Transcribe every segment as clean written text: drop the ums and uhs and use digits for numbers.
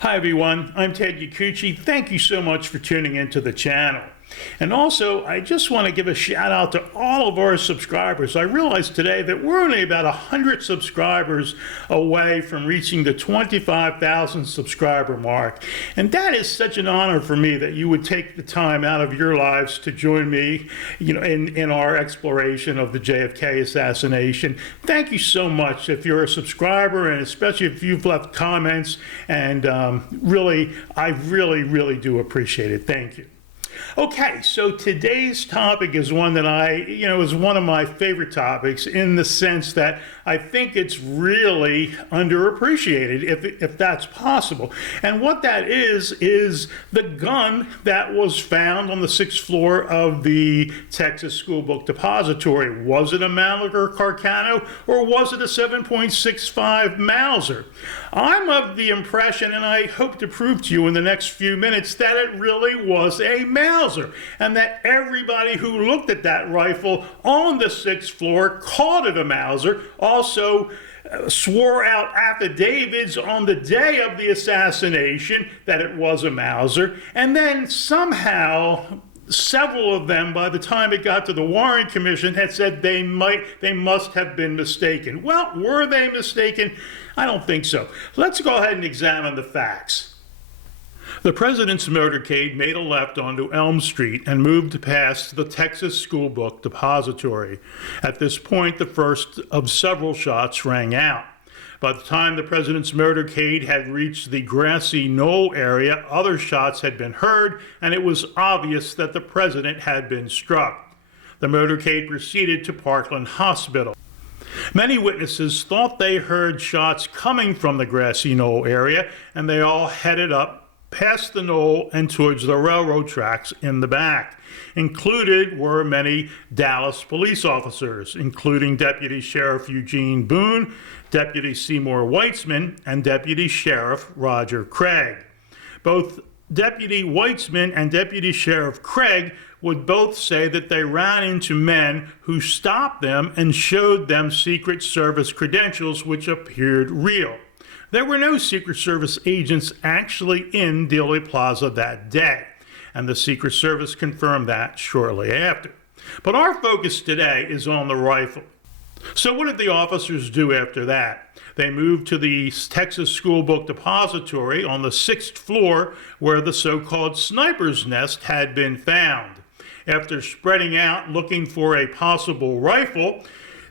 Hi everyone, I'm Ted Yacucci. Thank you so much for tuning into the channel. And also, I just want to give a shout out to all of our subscribers. I realized today that we're only about 100 subscribers away from reaching the 25,000 subscriber mark. And that is such an honor for me that you would take the time out of your lives to join me, in our exploration of the JFK assassination. Thank you so much if you're a subscriber, and especially if you've left comments. And I really do appreciate it. Thank you. Okay, so today's topic is one that is one of my favorite topics, in the sense that I think it's really underappreciated, if that's possible. And what that is the gun that was found on the 6th floor of the Texas School Book Depository. Was it a Mannlicher-Carcano, or was it a 7.65 Mauser? I'm of the impression, and I hope to prove to you in the next few minutes, that it really was a Mauser, and that everybody who looked at that rifle on the 6th floor called it a Mauser. Also swore out affidavits on the day of the assassination that it was a Mauser, and then somehow several of them, by the time it got to the Warren Commission, had said they must have been mistaken. Well, were they mistaken? I don't think so. Let's go ahead and examine the facts. The president's motorcade made a left onto Elm Street and moved past the Texas School Book Depository. At this point, the first of several shots rang out. By the time the president's motorcade had reached the grassy knoll area, other shots had been heard, and it was obvious that the president had been struck. The motorcade proceeded to Parkland Hospital. Many witnesses thought they heard shots coming from the grassy knoll area, and they all headed up past the knoll and towards the railroad tracks in the back. Included were many Dallas police officers, including Deputy Sheriff Eugene Boone, Deputy Seymour Weitzman, and Deputy Sheriff Roger Craig. Both Deputy Weitzman and Deputy Sheriff Craig would both say that they ran into men who stopped them and showed them Secret Service credentials which appeared real. There were no Secret Service agents actually in Dealey Plaza that day, and the Secret Service confirmed that shortly after. But our focus today is on the rifle. So what did the officers do after that? They moved to the Texas School Book Depository on the 6th floor, where the so-called sniper's nest had been found. After spreading out looking for a possible rifle,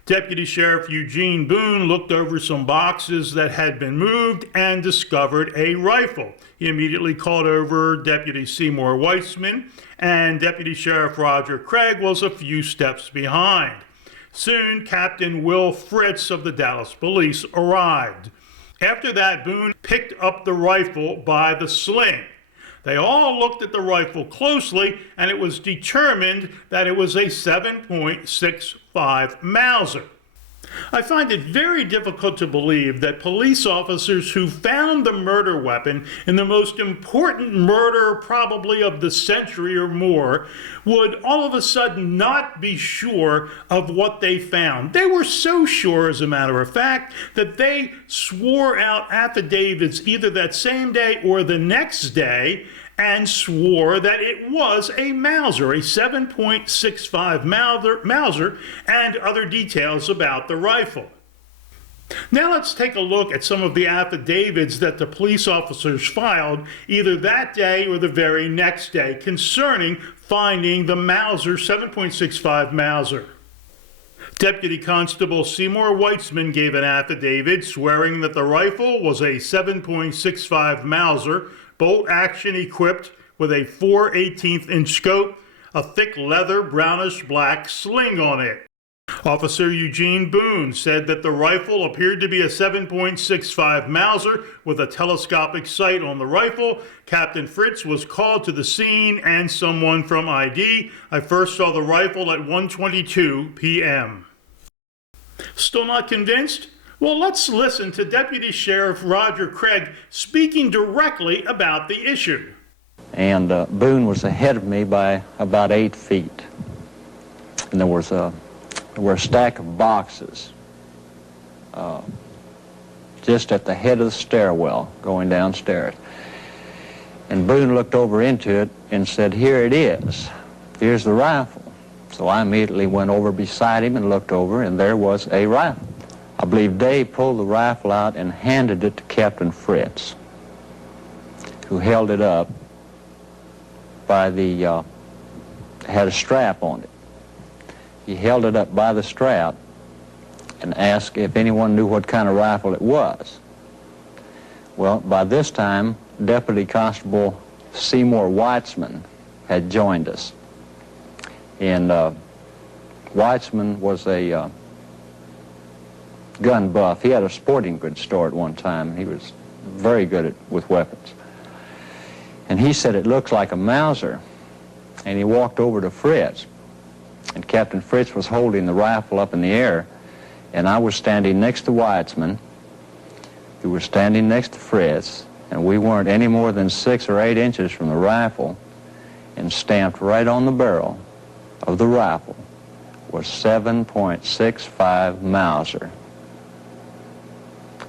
Deputy Sheriff Eugene Boone looked over some boxes that had been moved and discovered a rifle. He immediately called over Deputy Seymour Weitzman, and Deputy Sheriff Roger Craig was a few steps behind. Soon, Captain Will Fritz of the Dallas Police arrived. After that, Boone picked up the rifle by the sling. They all looked at the rifle closely, and it was determined that it was a 7.65 Mauser. I find it very difficult to believe that police officers who found the murder weapon in the most important murder probably of the century or more would all of a sudden not be sure of what they found. They were so sure, as a matter of fact, that they swore out affidavits either that same day or the next day, and swore that it was a Mauser, a 7.65 Mauser, and other details about the rifle. Now let's take a look at some of the affidavits that the police officers filed either that day or the very next day concerning finding the Mauser, 7.65 Mauser. Deputy Constable Seymour Weitzman gave an affidavit swearing that the rifle was a 7.65 Mauser, bolt action equipped with a 4/18 inch scope, a thick leather brownish black sling on it. Officer Eugene Boone said that the rifle appeared to be a 7.65 Mauser with a telescopic sight on the rifle. Captain Fritz was called to the scene and someone from ID. I first saw the rifle at 1:22 p.m. Still not convinced? Well, let's listen to Deputy Sheriff Roger Craig speaking directly about the issue. And Boone was ahead of me by about 8 feet. And there were a stack of boxes just at the head of the stairwell going downstairs. And Boone looked over into it and said, "Here it is. Here's the rifle." So I immediately went over beside him and looked over, and there was a rifle. I believe Dave pulled the rifle out and handed it to Captain Fritz, who held it up by the, had a strap on it. He held it up by the strap and asked if anyone knew what kind of rifle it was. Well, by this time, Deputy Constable Seymour Weitzman had joined us. And Weitzman was a gun buff. He had a sporting goods store at one time. He was very good with weapons. And he said it looks like a Mauser. And he walked over to Fritz. And Captain Fritz was holding the rifle up in the air. And I was standing next to Weitzman, who was standing next to Fritz. And we weren't any more than 6 or 8 inches from the rifle. And stamped right on the barrel of the rifle was 7.65 Mauser.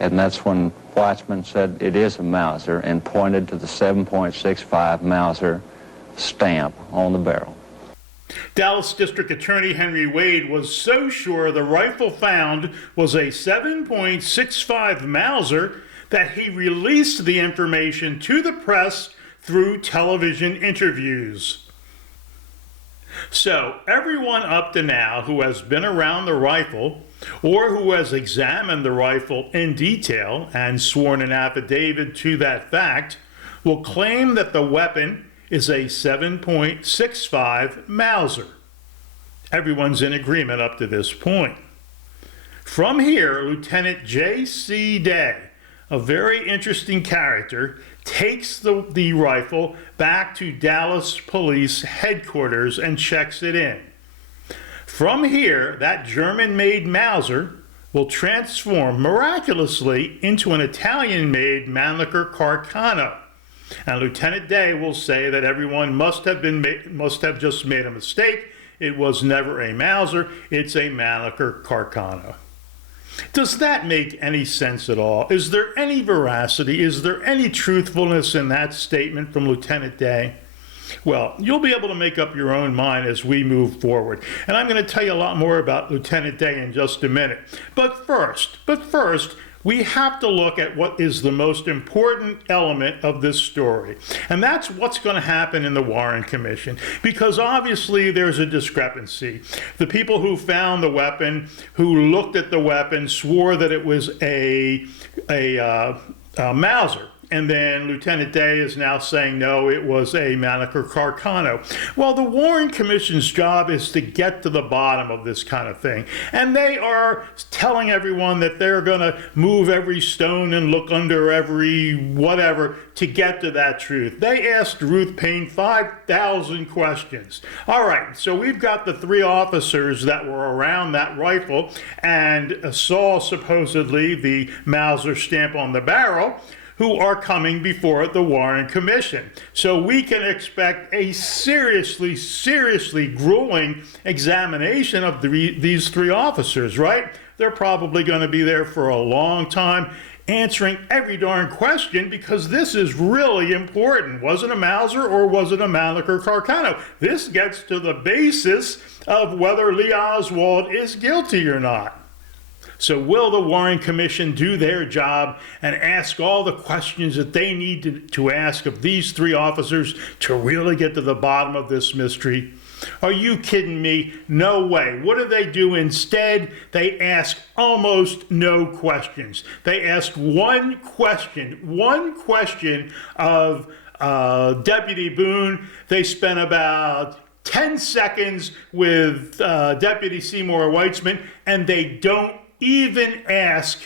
And that's when Weitzman said it is a Mauser and pointed to the 7.65 Mauser stamp on the barrel. Dallas District Attorney Henry Wade was so sure the rifle found was a 7.65 Mauser that he released the information to the press through television interviews. So everyone up to now who has been around the rifle or who has examined the rifle in detail and sworn an affidavit to that fact will claim that the weapon is a 7.65 Mauser. Everyone's in agreement up to this point. From here, Lieutenant J.C. Day, a very interesting character, takes the rifle back to Dallas Police Headquarters and checks it in. From here, that German-made Mauser will transform miraculously into an Italian-made Manlicher-Carcano. And Lieutenant Day will say that everyone must have just made a mistake. It was never a Mauser, it's a Manlicher-Carcano. Does that make any sense at all? Is there any veracity? Is there any truthfulness in that statement from Lieutenant Day? Well, you'll be able to make up your own mind as we move forward. And I'm going to tell you a lot more about Lieutenant Day in just a minute. But first, we have to look at what is the most important element of this story. And that's what's going to happen in the Warren Commission. Because obviously there's a discrepancy. The people who found the weapon, who looked at the weapon, swore that it was a Mauser. And then Lieutenant Day is now saying, no, it was a Manlicher-Carcano. Well, the Warren Commission's job is to get to the bottom of this kind of thing. And they are telling everyone that they're going to move every stone and look under every whatever to get to that truth. They asked Ruth Payne 5,000 questions. All right, so we've got the 3 officers that were around that rifle and saw supposedly the Mauser stamp on the barrel, who are coming before the Warren Commission. So we can expect a seriously grueling examination of these 3 officers, right? They're probably going to be there for a long time answering every darn question because this is really important. Was it a Mauser or was it a Manlicher-Carcano? This gets to the basis of whether Lee Oswald is guilty or not. So will the Warren Commission do their job and ask all the questions that they need to ask of these 3 officers to really get to the bottom of this mystery? Are you kidding me? No way. What do they do instead? They ask almost no questions. They asked one question of Deputy Boone. They spent about 10 seconds with Deputy Seymour Weitzman, and they don't even ask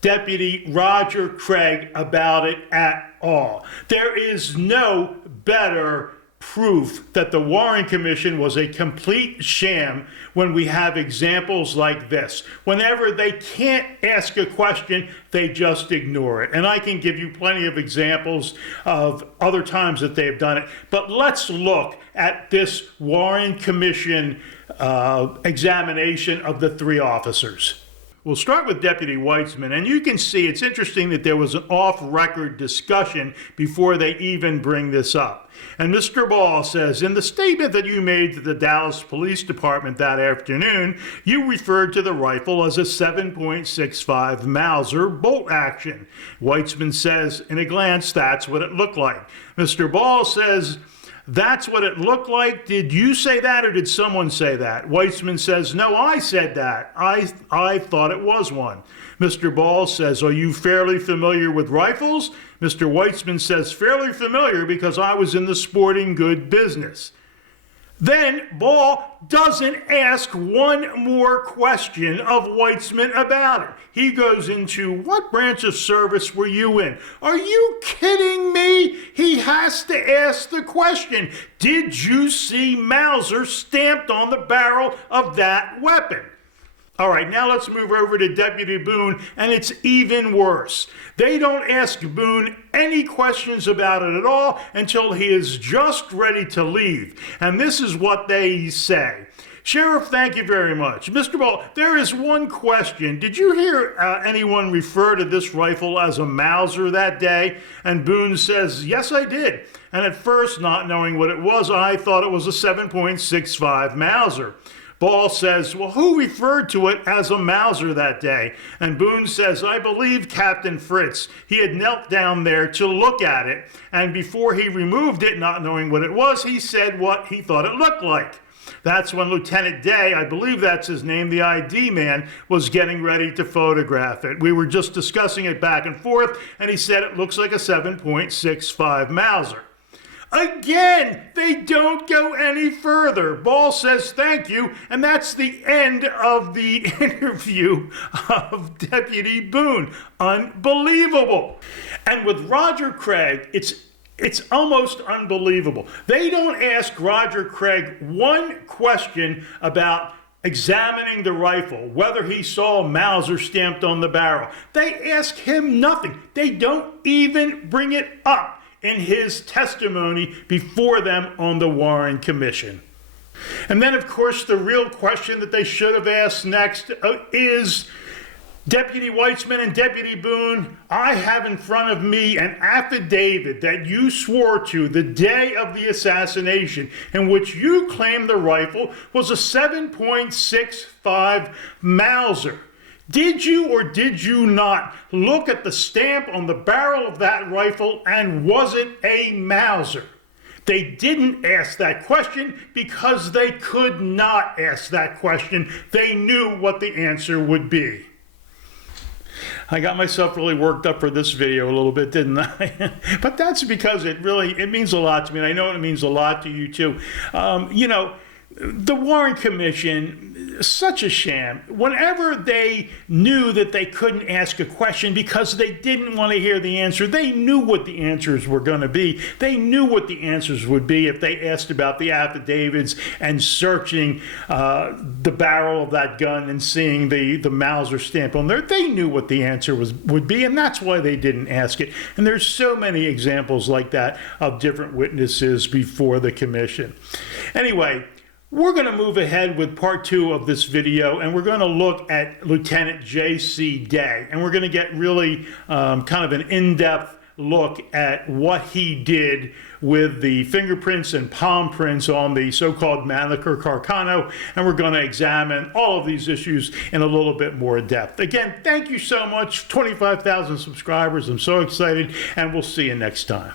Deputy Roger Craig about it at all. There is no better proof that the Warren Commission was a complete sham when we have examples like this. Whenever they can't ask a question, they just ignore it. And I can give you plenty of examples of other times that they've done it. But let's look at this Warren Commission examination of the 3 officers. We'll start with Deputy Weitzman, and you can see it's interesting that there was an off-record discussion before they even bring this up. And Mr. Ball says, in the statement that you made to the Dallas Police Department that afternoon, you referred to the rifle as a 7.65 Mauser bolt action. Weitzman says, in a glance, that's what it looked like. Mr. Ball says, that's what it looked like. Did you say that or did someone say that? Weitzman says, no, I said that. I thought it was one. Mr. Ball says, are you fairly familiar with rifles? Mr. Weitzman says, fairly familiar because I was in the sporting good business. Then Ball doesn't ask one more question of Weitzman about it. He goes into, what branch of service were you in? Are you kidding me? He has to ask the question, did you see Mauser stamped on the barrel of that weapon? All right, now let's move over to Deputy Boone, and it's even worse. They don't ask Boone any questions about it at all until he is just ready to leave. And this is what they say. Sheriff, thank you very much. Mr. Ball, there is one question. Did you hear anyone refer to this rifle as a Mauser that day? And Boone says, yes, I did. And at first, not knowing what it was, I thought it was a 7.65 Mauser. Ball says, well, who referred to it as a Mauser that day? And Boone says, I believe Captain Fritz. He had knelt down there to look at it, and before he removed it, not knowing what it was, he said what he thought it looked like. That's when Lieutenant Day, I believe that's his name, the ID man, was getting ready to photograph it. We were just discussing it back and forth, and he said it looks like a 7.65 Mauser. Again, they don't go any further. Ball says thank you, and that's the end of the interview of Deputy Boone. Unbelievable. And with Roger Craig, it's almost unbelievable. They don't ask Roger Craig one question about examining the rifle, whether he saw Mauser stamped on the barrel. They ask him nothing. They don't even bring it up in his testimony before them on the Warren Commission. And then, of course, the real question that they should have asked next is, Deputy Weitzman and Deputy Boone, I have in front of me an affidavit that you swore to the day of the assassination in which you claimed the rifle was a 7.65 Mauser. Did you or did you not look at the stamp on the barrel of that rifle, and was it a Mauser? They didn't ask that question because they could not ask that question. They knew what the answer would be. I got myself really worked up for this video a little bit, didn't I? But that's because it means a lot to me, and I know it means a lot to you too. The Warren Commission, such a sham. Whenever they knew that they couldn't ask a question because they didn't want to hear the answer, they knew what the answers were going to be. They knew what the answers would be if they asked about the affidavits and searching the barrel of that gun and seeing the Mauser stamp on there. They knew what the answer would be, and that's why they didn't ask it. And there's so many examples like that of different witnesses before the commission. Anyway, we're going to move ahead with part 2 of this video, and we're going to look at Lieutenant J.C. Day, and we're going to get really kind of an in-depth look at what he did with the fingerprints and palm prints on the so-called Manlicher-Carcano, and we're going to examine all of these issues in a little bit more depth. Again, thank you so much. 25,000 subscribers. I'm so excited, and we'll see you next time.